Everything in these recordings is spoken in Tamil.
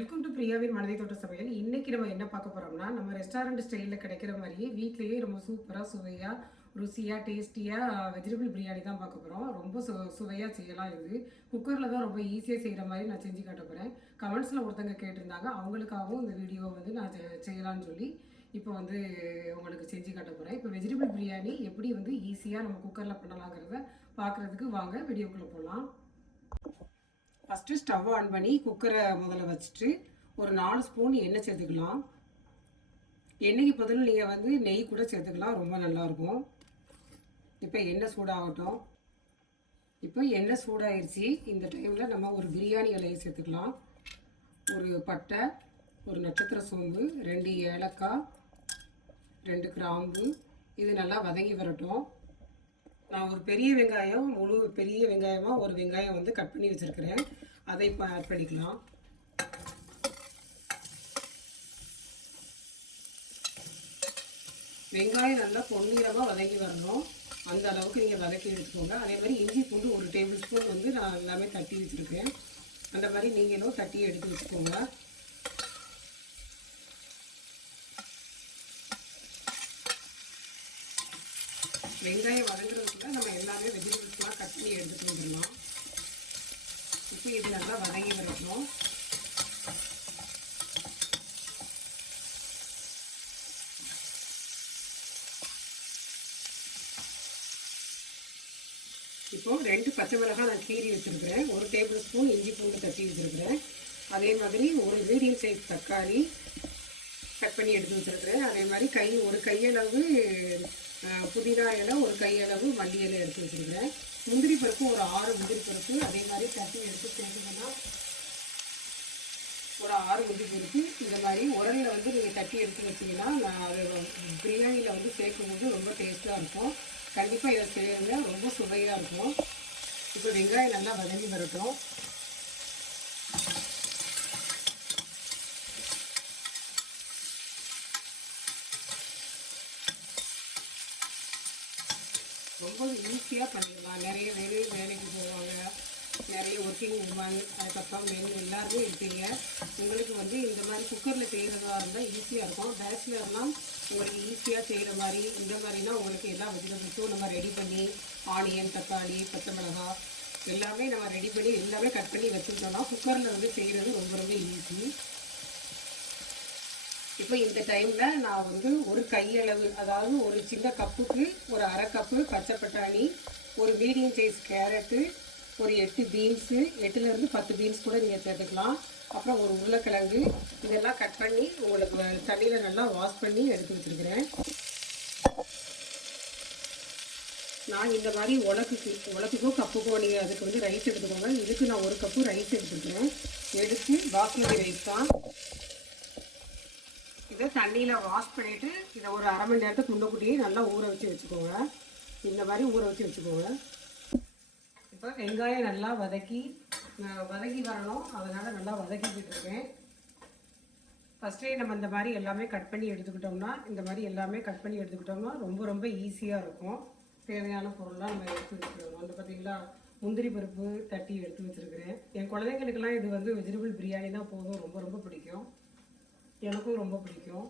வெல்கம் டு பிரியாவின் மனதை தோட்ட சமையல் இன்னைக்கு நம்ம என்ன பார்க்க போறோம்னா நம்ம ரெஸ்டாரண்ட் ஸ்டைலில் கிடைக்கிற மாதிரியே வீட்லேயே ரொம்ப சூப்பராக சுவையாக ருசியாக டேஸ்டியாக வெஜிடபிள் பிரியாணி தான் பார்க்க போகிறோம் ரொம்ப சு சுவையாக செய்யலாம் இது. குக்கரில் தான் ரொம்ப ஈஸியாக செய்கிற மாதிரி நான் செஞ்சு காட்ட போகிறேன் கமெண்ட்ஸில் ஒருத்தங்க கேட்டிருந்தாங்க. அவங்களுக்காகவும் இந்த வீடியோவை வந்து நான் செ- செய்யலாம்னு சொல்லி இப்போ வந்து உங்களுக்கு செஞ்சு காட்ட போகிறேன் இப்போ வெஜிடபிள் பிரியாணி எப்படி வந்து ஈஸியாக நம்ம குக்கரில் பண்ணலாங்கிறத பார்க்குறதுக்கு வாங்க வீடியோக்குள்ளே போகலாம் ஃபஸ்ட்டு ஸ்டவ் ஆன் பண்ணி குக்கரை முதல்ல வச்சுட்டு ஒரு நாலு ஸ்பூன் எண்ணெய் சேர்த்துக்கலாம். எண்ணெய்க்கு பதில் நீங்கள் வந்து நெய் கூட சேர்த்துக்கலாம் ரொம்ப நல்லாயிருக்கும். இப்போ எண்ணெய் சூடாகட்டும். இப்போ எண்ணெய் சூடாயிருச்சு. இந்த டைமில் நம்ம ஒரு பிரியாணி இலையை சேர்த்துக்கலாம். ஒரு பட்டை ஒரு நட்சத்திர சோம்பு ரெண்டு ஏலக்காய் ரெண்டு கிராம்பு இது நல்லா வதங்கி வரட்டும். நான் ஒரு பெரிய வெங்காயம் முழு பெரிய வெங்காயமாக ஒரு வெங்காயம் வந்து கட் பண்ணி வச்சுருக்கிறேன். அதை இப்போ ஆட் பண்ணிக்கலாம். வெங்காயம் நல்லா பொன்னீரமாக வதங்கி வரணும். அந்த அளவுக்கு நீங்கள் வதக்கி எடுத்துக்கோங்க. அதே மாதிரி இஞ்சி பூண்டு ஒரு டேபிள் ஸ்பூன் வந்து நான் எல்லாமே தட்டி வச்சுருக்கேன். அந்த மாதிரி நீங்களும் தட்டி எடுத்து வச்சுக்கோங்க. வெங்காயம் வதங்குறதுக்குள்ள நம்ம எல்லாமே வெஜிடபிள்ஸ்லாம் கட் பண்ணி எடுத்துட்டு வந்துடலாம். இப்போ இது நல்லா வதங்கி வரட்டும் இப்போ ரெண்டு பச்சை மிளகாய் நான் கீறி வச்சுருக்கிறேன். ஒரு டேபிள் ஸ்பூன் இஞ்சி பூண்டு தட்டி வச்சுருக்கிறேன். அதே மாதிரி ஒரு மீடியம் சைஸ் தக்காளி கட் பண்ணி எடுத்து வச்சுருக்கிறேன். அதே மாதிரி கை ஒரு கையளவு புதினா இலை ஒரு கையளவு மல்லி இலை எடுத்து வச்சுருக்கிறேன். முந்திரி பருப்பு ஒரு ஆறு முந்திரி பருப்பு. அதே மாதிரி தட்டி எடுத்து சேர்த்துக்கன்னா ஒரு ஆறு முந்திரி பருப்பு. இந்த மாதிரி உரலில் வந்து நீங்கள் தட்டி எடுத்து வச்சிங்கன்னா நான் அது பிரியாணியில் வந்து சேர்க்கும்போது ரொம்ப டேஸ்ட்டாக இருக்கும். கண்டிப்பாக இதை செய்யுங்க. ரொம்ப சுவையாக இருக்கும். இப்போ வெங்காயம் நல்லா வதங்கி வரட்டும். ரொம்ப ஈஸியாக பண்ணிடலாம். நிறைய வேலை வேலைக்கு போவாங்க. நிறைய ஒர்க்கிங் உமன் அதுக்கப்புறம் மென் எல்லாருமே இருப்பீங்க. உங்களுக்கு வந்து இந்த மாதிரி குக்கரில் செய்கிறதா இருந்தால் ஈஸியாக இருக்கும். பேச்சுலர்லாம் உங்களுக்கு ஈஸியாக செய்கிற மாதிரி இந்த மாதிரினா உங்களுக்கு எல்லா வெஜிடபிள்ஸும் நம்ம ரெடி பண்ணி ஆனியன் தக்காளி பச்சை மிளகாய் எல்லாமே நம்ம ரெடி பண்ணி எல்லாமே கட் பண்ணி வச்சுக்கிட்டோம்னா குக்கரில் வந்து செய்கிறது ரொம்ப ரொம்ப ஈஸி இப்போ இந்த டைமில் நான் வந்து ஒரு கையளவு அதாவது ஒரு சின்ன கப்புக்கு ஒரு அரை கப்பு பச்சை பட்டாணி ஒரு மீடியம் சைஸ் கேரட்டு ஒரு எட்டு பீன்ஸு எட்டுலேருந்து பத்து பீன்ஸ் கூட நீங்கள் சேர்த்துக்கலாம். அப்புறம் ஒரு உருளைக்கிழங்கு இதெல்லாம் கட் பண்ணி உங்களுக்கு தண்ணியில் நல்லா வாஷ் பண்ணி எடுத்து வச்சுருக்கிறேன். நான் இந்த மாதிரி உலக்குக்கு உலக்குக்கோ கப்புக்கோ நீங்கள் அதுக்கு வந்து ரைஸ் எடுத்துக்கோங்க. இதுக்கு நான் ஒரு கப்பு ரைஸ் எடுத்துக்கிறேன். எடுத்து பாஸ்மதி ரைஸ் தான். எடுத்து தண்ணியில் வாஷ் பண்ணிவிட்டு இதை ஒரு அரை மணி நேரத்துக்கு முன்னக்கூட்டியே நல்லா ஊற வச்சு வச்சுக்கோங்க. இந்த மாதிரி ஊற வச்சு வச்சுக்கோங்க. இப்போ வெங்காயம் நல்லா வதக்கி வதக்கி வரணும். அதனால் நல்லா வதக்கிக்கிட்டு இருக்கேன் ஃபஸ்ட்டே நம்ம இந்த மாதிரி எல்லாமே கட் பண்ணி எடுத்துக்கிட்டோம்னா இந்த மாதிரி எல்லாமே கட் பண்ணி எடுத்துக்கிட்டோம்னா ரொம்ப ரொம்ப ஈஸியாக இருக்கும். தேவையான பொருள்லாம் நம்ம எடுத்து வச்சுக்கணும். அந்த பார்த்திங்களா முந்திரி பருப்பு தட்டி எடுத்து வச்சுருக்கிறேன். என் குழந்தைங்களுக்கெல்லாம் இது வந்து வெஜிடபிள் பிரியாணி தான் போதும். ரொம்ப ரொம்ப பிடிக்கும். எனக்கும் ரொம்ப பிடிக்கும்.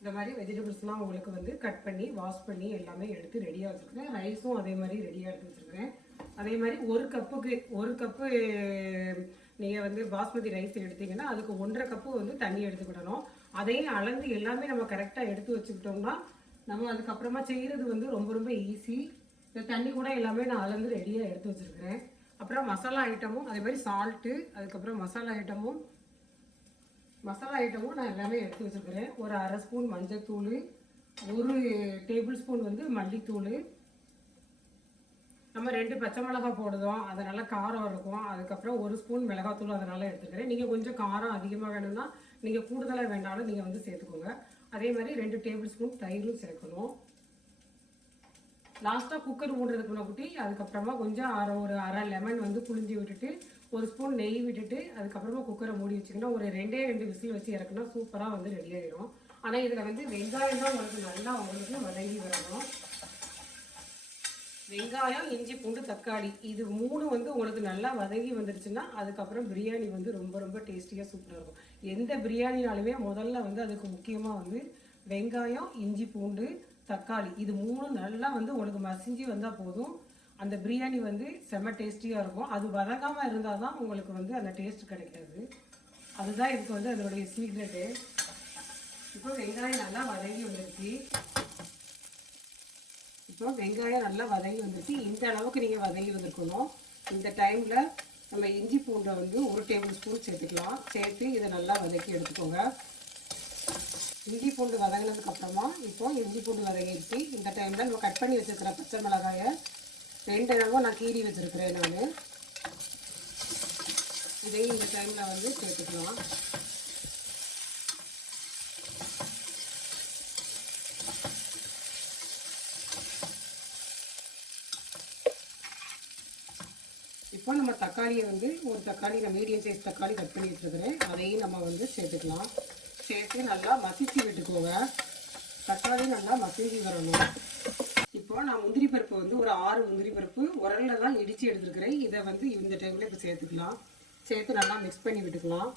இந்த மாதிரி வெஜிடபிள்ஸ்லாம் உங்களுக்கு வந்து கட் பண்ணி வாஷ் பண்ணி எல்லாமே எடுத்து ரெடியாக வச்சுருக்கிறேன். ரைஸும் அதே மாதிரி ரெடியாக எடுத்து வச்சுருக்கிறேன். அதே மாதிரி ஒரு கப்புக்கு ஒரு கப்பு நீங்கள் வந்து பாஸ்மதி ரைஸ் எடுத்தீங்கன்னா அதுக்கு ஒன்றரை கப்பு வந்து தண்ணி எடுத்துக்கிடணும். அதையும் அளந்து எல்லாமே நம்ம கரெக்டாக எடுத்து வச்சுக்கிட்டோம்னா நம்ம அதுக்கப்புறமா செய்கிறது வந்து ரொம்ப ரொம்ப ஈஸி இந்த தண்ணி கூட எல்லாமே நான் அளந்து ரெடியாக எடுத்து வச்சுருக்கிறேன். அப்புறம் மசாலா ஐட்டமும் அதே மாதிரி சால்ட்டு அதுக்கப்புறம் மசாலா ஐட்டமும் மசாலா ஐட்டமும் நான் எல்லாமே எடுத்து வச்சுருக்கிறேன். ஒரு அரை ஸ்பூன் மஞ்சத்தூள் ஒரு டேபிள் ஸ்பூன் வந்து மல்லித்தூள். நம்ம ரெண்டு பச்சை மிளகாய் போடுதோம் அதனால் நல்லா காரம் இருக்கும். அதுக்கப்புறம் ஒரு ஸ்பூன் மிளகாத்தூள் அதனால் எடுத்துக்கிறேன். நீங்கள் கொஞ்சம் காரம் அதிகமாக வேணும்னா நீங்கள் கூடுதலாக வேண்டாலும் நீங்கள் வந்து சேர்த்துக்கோங்க. அதே மாதிரி ரெண்டு டேபிள் ஸ்பூன் தயிரும் சேர்க்கணும். லாஸ்ட்டாக குக்கர் மூடுறதுக்கு முன்னாடி அதுக்கப்புறமா கொஞ்சம் அரை ஒரு அரை லெமன் வந்து புழிஞ்சி விட்டுட்டு ஒரு ஸ்பூன் நெய் விட்டுட்டு அதுக்கப்புறமா குக்கரை மூடி வச்சிங்கன்னா ஒரு ரெண்டே ரெண்டு விசில் வச்சு இறக்குனா சூப்பராக வந்து ரெடி ஆகிடும் ஆனால் இதில் வந்து வெங்காயம் தான் உங்களுக்கு நல்லா உங்களுக்கு வதங்கி வரணும். வெங்காயம் இஞ்சி பூண்டு தக்காளி இது மூணு வந்து உங்களுக்கு நல்லா வதங்கி வந்துடுச்சுன்னா அதுக்கப்புறம் பிரியாணி வந்து ரொம்ப ரொம்ப டேஸ்டியாக சூப்பராக இருக்கும். எந்த பிரியாணினாலுமே முதல்ல வந்து அதுக்கு முக்கியமாக வந்து வெங்காயம் இஞ்சி பூண்டு தக்காளி இது மூணு நல்லா வந்து உங்களுக்கு மசிஞ்சு வந்தால் போதும். அந்த பிரியாணி வந்து செம்ம டேஸ்டியாக இருக்கும். அது வதங்காமல் இருந்தால் தான் உங்களுக்கு வந்து அந்த டேஸ்ட் கிடைக்காது. அதுதான் இதுக்கு வந்து அதனுடைய சீக்ரெட்டு இப்போ வெங்காயம் நல்லா வதங்கி வந்துருச்சு. இப்போ வெங்காயம் நல்லா வதங்கி வந்துருச்சு. இந்த அளவுக்கு நீங்கள் வதங்கி வந்திருக்கணும். இந்த டைமில் நம்ம இஞ்சி பூண்டை வந்து ஒரு டேபிள் ஸ்பூன் சேர்த்துக்கலாம். சேர்த்து இதை நல்லா வதக்கி எடுத்துக்கோங்க. இஞ்சி பூண்டு வதங்கினதுக்கப்புறமா இப்போ இஞ்சி பூண்டு வதங்கிடுச்சு. இந்த டைமில் நம்ம கட் பண்ணி வச்சுருக்கிற பச்சை மிளகாயை ரெண்டு அளவும் நான் கீறி வச்சுருக்கிறேன் நான். இதையும் இந்த டைமில் வந்து சேர்த்துக்கலாம். இப்போ நம்ம தக்காளியை வந்து ஒரு தக்காளி நான் மீடியம் சைஸ் தக்காளி கட் பண்ணி வச்சுருக்கிறேன். அதையும் நம்ம வந்து சேர்த்துக்கலாம். சேர்த்து நல்லா மசிச்சு விட்டுக்கோங்க. தக்காளி நல்லா மசிஞ்சு வரணும். நான் முந்திரி பருப்பு வந்து ஒரு ஆறு முந்திரி பருப்பு உரல்ல தான் இடித்து எடுத்துருக்கிறேன். இதை வந்து இந்த டைமில் இப்போ சேர்த்துக்கலாம். சேர்த்து நல்லா மிக்ஸ் பண்ணி விட்டுக்கலாம்.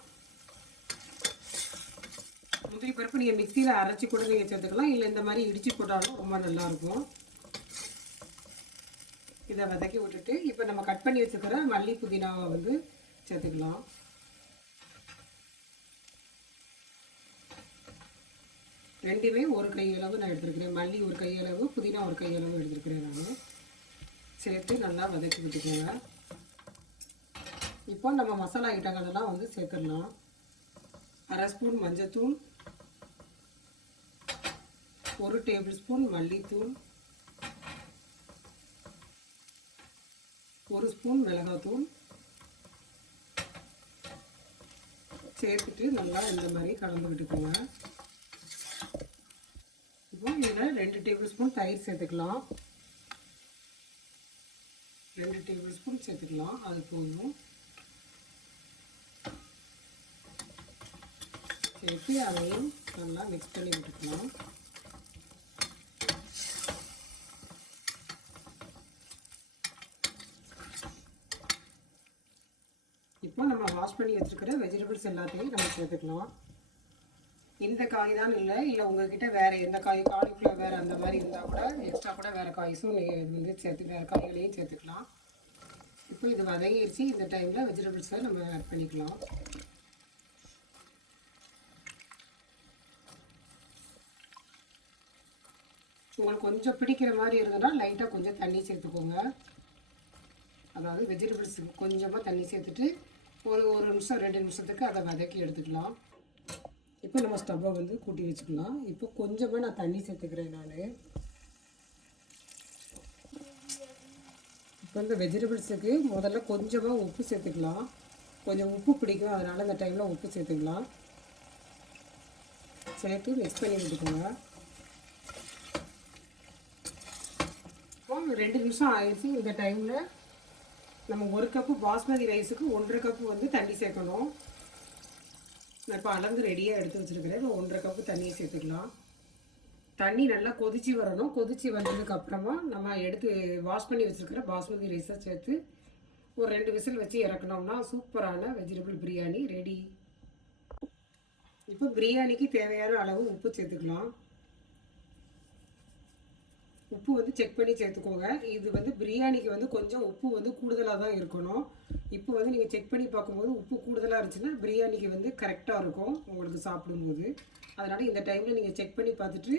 முந்திரி பருப்பு நீங்கள் மிக்சியில் அரைச்சி கூட நீங்கள் சேர்த்துக்கலாம். இல்லை இந்த மாதிரி இடித்து போட்டாலும் ரொம்ப நல்லாயிருக்கும். இதை வதக்கி விட்டுட்டு இப்போ நம்ம கட் பண்ணி வச்சுக்கிற மல்லி புதினாவை வந்து சேர்த்துக்கலாம். ரெண்டுமே ஒரு கையளவு நான் எடுத்துருக்கிறேன். மல்லி ஒரு கையளவு புதினா ஒரு கையளவு எடுத்துருக்கிறேன் நான். சேர்த்து நல்லா வதக்கி விட்டுக்கோங்க. இப்போ நம்ம மசாலா ஐட்டங்களெல்லாம் வந்து சேர்த்துடலாம். அரை ஸ்பூன் மஞ்சத்தூள் ஒரு டேபிள் ஸ்பூன் மல்லித்தூள் ஒரு ஸ்பூன் மிளகாத்தூள். சேர்த்துட்டு நல்லா இந்த மாதிரி கலந்து விட்டுக்கோங்க. இதில் ரெண்டு டேபிள் ஸ்பூன் தயிர் சேர்த்துக்கலாம். ரெண்டு டேபிள் ஸ்பூன் சேர்த்துக்கலாம். அது போதும். சேர்த்து அதையும் நல்லா மிக்ஸ் பண்ணி விட்டுக்கலாம். இப்போ நம்ம வாஷ் பண்ணி வச்சுருக்கிற வெஜிடபிள்ஸ் எல்லாத்தையும் நம்ம சேர்த்துக்கலாம். இந்த காய் தான் இல்லை. இல்லை உங்ககிட்ட வேறு எந்த காய் காலிஃப்ளவர் வேறு அந்த மாதிரி இருந்தால் கூட எக்ஸ்ட்ரா கூட வேறு காய்ஸும் நீங்கள் இது வந்து சேர்த்து வேறு காய்களையும் சேர்த்துக்கலாம். இப்போ இது வதங்கிடுச்சு இந்த டைமில் வெஜிடபிள்ஸை நம்ம ஆட் பண்ணிக்கலாம். உங்களுக்கு கொஞ்சம் பிடிக்கிற மாதிரி இருந்ததுன்னா லைட்டாக கொஞ்சம் தண்ணி சேர்த்துக்கோங்க. அதாவது வெஜிடபிள்ஸுக்கு கொஞ்சமாக தண்ணி சேர்த்துட்டு ஒரு ஒரு நிமிஷம் ரெண்டு நிமிஷத்துக்கு அதை வதக்கி எடுத்துக்கலாம். இப்போ நம்ம ஸ்டவ்வை வந்து கூட்டி வச்சுக்கலாம். இப்போ கொஞ்சமாக நான் தண்ணி சேர்த்துக்கிறேன் நான். இப்போ இந்த வெஜிடபிள்ஸுக்கு முதல்ல கொஞ்சமாக உப்பு சேர்த்துக்கலாம். கொஞ்சம் உப்பு பிடிக்கும் அதனால் இந்த டைமில் உப்பு சேர்த்துக்கலாம். சேர்த்து மிக்ஸ் பண்ணி விட்டுக்கோங்க இப்போ ரெண்டு நிமிஷம் ஆயிடுச்சு. இந்த டைமில் நம்ம ஒரு கப்பு பாஸ்மதி ரைஸுக்கு ஒன்றரை கப்பு வந்து தண்ணி சேர்க்கணும். நான் இப்போ அளந்து ரெடியாக எடுத்து வச்சுருக்கிறேன். இப்போ ஒன்றரை கப்பு தண்ணியை சேர்த்துக்கலாம். தண்ணி நல்லா கொதிச்சு வரணும். கொதிச்சு வந்ததுக்கப்புறமா நம்ம எடுத்து வாஷ் பண்ணி வச்சுருக்கிற பாஸ்மதி ரைஸை சேர்த்து ஒரு ரெண்டு விசில் வச்சு இறக்கணும்னா சூப்பரான வெஜிடபிள் பிரியாணி ரெடி இப்போ பிரியாணிக்கு தேவையான அளவு உப்பு சேர்த்துக்கலாம். உப்பு வந்து செக் பண்ணி சேர்த்துக்கோங்க. இது வந்து பிரியாணிக்கு வந்து கொஞ்சம் உப்பு வந்து கூடுதலாக தான் இருக்கணும். இப்போ வந்து நீங்கள் செக் பண்ணி பார்க்கும்போது உப்பு கூடுதலாக இருந்துச்சுன்னா பிரியாணிக்கு வந்து கரெக்டாக இருக்கும் உங்களுக்கு சாப்பிடும்போது. அதனால் இந்த டைமில் நீங்கள் செக் பண்ணி பார்த்துட்டு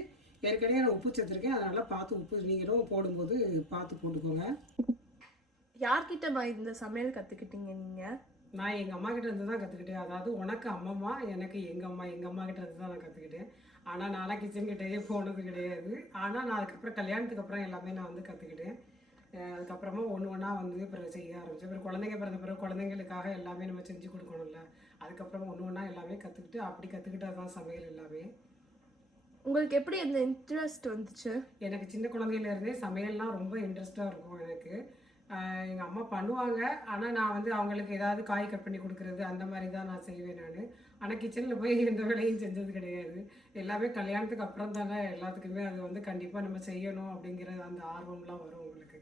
ஏற்கனவே நான் உப்பு சேர்த்துருக்கேன். அதனால் பார்த்து உப்பு நீங்களும் போடும்போது பார்த்து போட்டுக்கோங்க. யார்கிட்டமா இந்த சமையல் கத்துக்கிட்டீங்க நீங்க? நான் எங்கள் அம்மா கிட்ட இருந்து தான் கற்றுக்கிட்டேன் அதாவது உனக்கு அம்மம்மா எனக்கு எங்கள் அம்மா எங்கள் அம்மா கிட்ட இருந்து தான் நான் கற்றுக்கிட்டேன் ஆனால் நான்லாம் கிச்சன் கிட்டேயே போனது கிடையாது. ஆனால் நான் அதுக்கப்புறம் கல்யாணத்துக்கு அப்புறம் எல்லாமே நான் வந்து கற்றுக்கிட்டேன் அதுக்கப்புறமா ஒன்று ஒன்றா வந்து அப்புறம் செய்ய ஆரம்பிச்சேன். அப்புறம் குழந்தைங்க பிறந்த பிறகு குழந்தைங்களுக்காக எல்லாமே நம்ம செஞ்சு கொடுக்கணும்ல. அதுக்கப்புறம் ஒன்று ஒன்றா எல்லாமே கற்றுக்கிட்டு அப்படி கற்றுக்கிட்டது தான் சமையல் எல்லாமே. உங்களுக்கு எப்படி இந்த இன்ட்ரெஸ்ட் வந்துச்சு? எனக்கு சின்ன குழந்தையில இருந்தே சமையல்லாம் ரொம்ப இன்ட்ரெஸ்டாக இருக்கும் எனக்கு. எங்கள் அம்மா பண்ணுவாங்க. ஆனால் நான் வந்து அவங்களுக்கு ஏதாவது காய் கட் பண்ணி கொடுக்குறது அந்த மாதிரி தான் நான் செய்வேன் நான். ஆனால் கிச்சனில் போய் எந்த வேலையும் செஞ்சது கிடையாது. எல்லாமே கல்யாணத்துக்கு அப்புறம் தானே எல்லாத்துக்குமே அது வந்து கண்டிப்பாக நம்ம செய்யணும் அப்படிங்கிற அந்த ஆர்வம்லாம் வரும் உங்களுக்கு.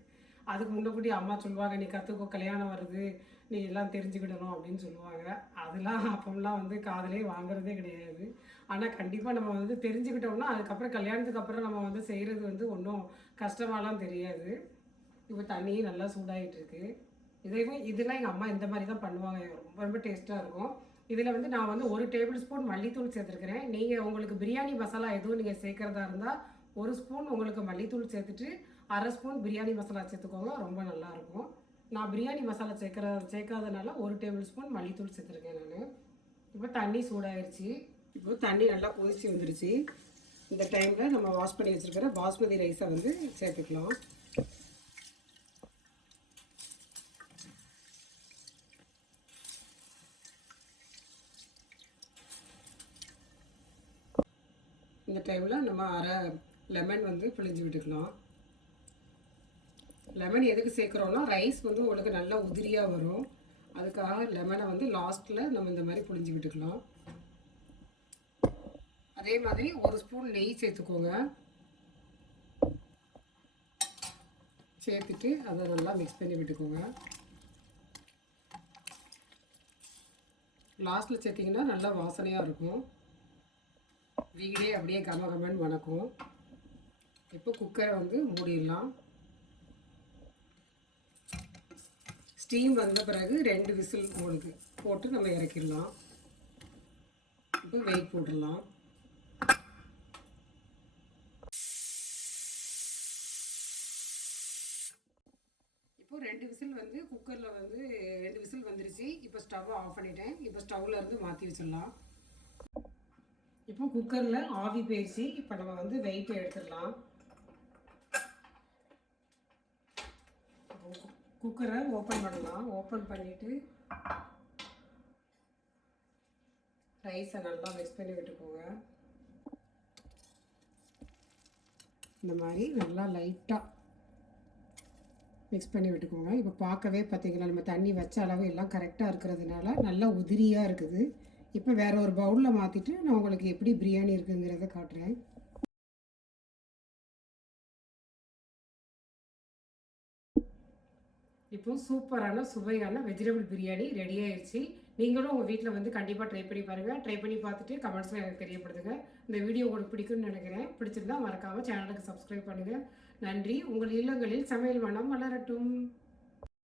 அதுக்கு முன்னக்கூட்டி அம்மா சொல்லுவாங்க நீ கற்றுக்கோ கல்யாணம் வருது நீ எல்லாம் தெரிஞ்சுக்கிடணும் அப்படின்னு சொல்லுவாங்க. அதெல்லாம் அப்போம்லாம் வந்து காதலே வாங்குறதே கிடையாது. ஆனால் கண்டிப்பாக நம்ம வந்து தெரிஞ்சுக்கிட்டோம்னா அதுக்கப்புறம் கல்யாணத்துக்கு அப்புறம் நம்ம வந்து செய்கிறது வந்து ஒன்றும் கஷ்டமாலாம் தெரியாது. இப்போ தண்ணியும் நல்லா சூடாகிட்டு இருக்கு. இதையும் இதெல்லாம் எங்கள் அம்மா இந்த மாதிரி தான் பண்ணுவாங்க. ரொம்ப ரொம்ப டேஸ்ட்டாக இருக்கும். இதில் வந்து நான் வந்து ஒரு டேபிள் ஸ்பூன் மல்லித்தூள் சேர்த்துருக்கிறேன். நீங்கள் உங்களுக்கு பிரியாணி மசாலா எதுவும் நீங்கள் சேர்க்குறதா இருந்தால் ஒரு ஸ்பூன் உங்களுக்கு மல்லித்தூள் சேர்த்துட்டு அரை ஸ்பூன் பிரியாணி மசாலா சேர்த்துக்கோங்க. ரொம்ப நல்லாயிருக்கும் நான் பிரியாணி மசாலா சேர்க்குற சேர்க்காதனால ஒரு டேபிள் ஸ்பூன் மல்லித்தூள் சேர்த்துருக்கேன் நான். இப்போ தண்ணி சூடாயிருச்சு. இப்போ தண்ணி நல்லா கொதிச்சு வந்துருச்சு. இந்த டைமில் நம்ம வாஷ் பண்ணி வச்சுருக்கிற பாஸ்மதி ரைஸை வந்து சேர்த்துக்கலாம். இந்த டைமில் நம்ம அரை லெமன் வந்து பிழிஞ்சு விட்டுக்கலாம். லெமன் எதுக்கு சேர்க்குறோன்னா ரைஸ் வந்து உங்களுக்கு நல்லா உதிரியாக வரும். அதுக்காக லெமனை வந்து லாஸ்ட்டில் நம்ம இந்த மாதிரி புழிஞ்சு விட்டுக்கலாம். அதே மாதிரி ஒரு ஸ்பூன் நெய் சேர்த்துக்கோங்க. சேர்த்துட்டு அதை நல்லா மிக்ஸ் பண்ணி விட்டுக்கோங்க. லாஸ்ட்டில் சேர்த்திங்கன்னா நல்லா வாசனையாக இருக்கும். வீடே அப்படியே கம கமன்னு இப்போ குக்கரை வந்து மூடிடலாம். ஸ்டீம் வந்த பிறகு ரெண்டு விசில் போடுது. போட்டு நம்ம இறக்கிடலாம். இப்போ வெயிட் போட்டுடலாம். இப்போ ரெண்டு விசில் வந்து குக்கரில் வந்து ரெண்டு விசில் வந்துருச்சு. இப்போ ஸ்டவ் ஆஃப் பண்ணிட்டேன். இப்போ ஸ்டவ்வில் இருந்து மாற்றி வச்சிடலாம். இப்போ குக்கரில் ஆவி பேசி இப்போ நம்ம வந்து வெயிட்டை எடுத்துடலாம். குக்கரை ஓப்பன் பண்ணலாம். ஓப்பன் பண்ணிவிட்டு ரைஸை நல்லா மிக்ஸ் பண்ணி விட்டுக்கோங்க. இந்த மாதிரி நல்லா லைட்டாக மிக்ஸ் பண்ணி விட்டுக்கோங்க. இப்போ பார்க்கவே பார்த்தீங்களா நம்ம தண்ணி வச்ச அளவு எல்லாம் கரெக்டாக இருக்கிறதுனால நல்லா உதிரியாக இருக்குது. இப்போ வேற ஒரு பவுலில் மாற்றிட்டு நான் உங்களுக்கு எப்படி பிரியாணி இருக்குங்கிறத காட்டுறேன். இப்போ சூப்பரான சுவையான வெஜிடபிள் பிரியாணி ரெடி ஆயிடுச்சு நீங்களும் உங்கள் வீட்டில் வந்து கண்டிப்பாக ட்ரை பண்ணி பாருங்கள் ட்ரை பண்ணி பார்த்துட்டு கமெண்ட்ஸில் எனக்கு தெரியப்படுத்துங்க. இந்த வீடியோ உங்களுக்கு பிடிக்கும்னு நினைக்கிறேன். பிடிச்சிருந்தா மறக்காமல் சேனலுக்கு சப்ஸ்கிரைப் பண்ணுங்கள் நன்றி. உங்கள் இல்லங்களில் சமையல் மனம் வளரட்டும்.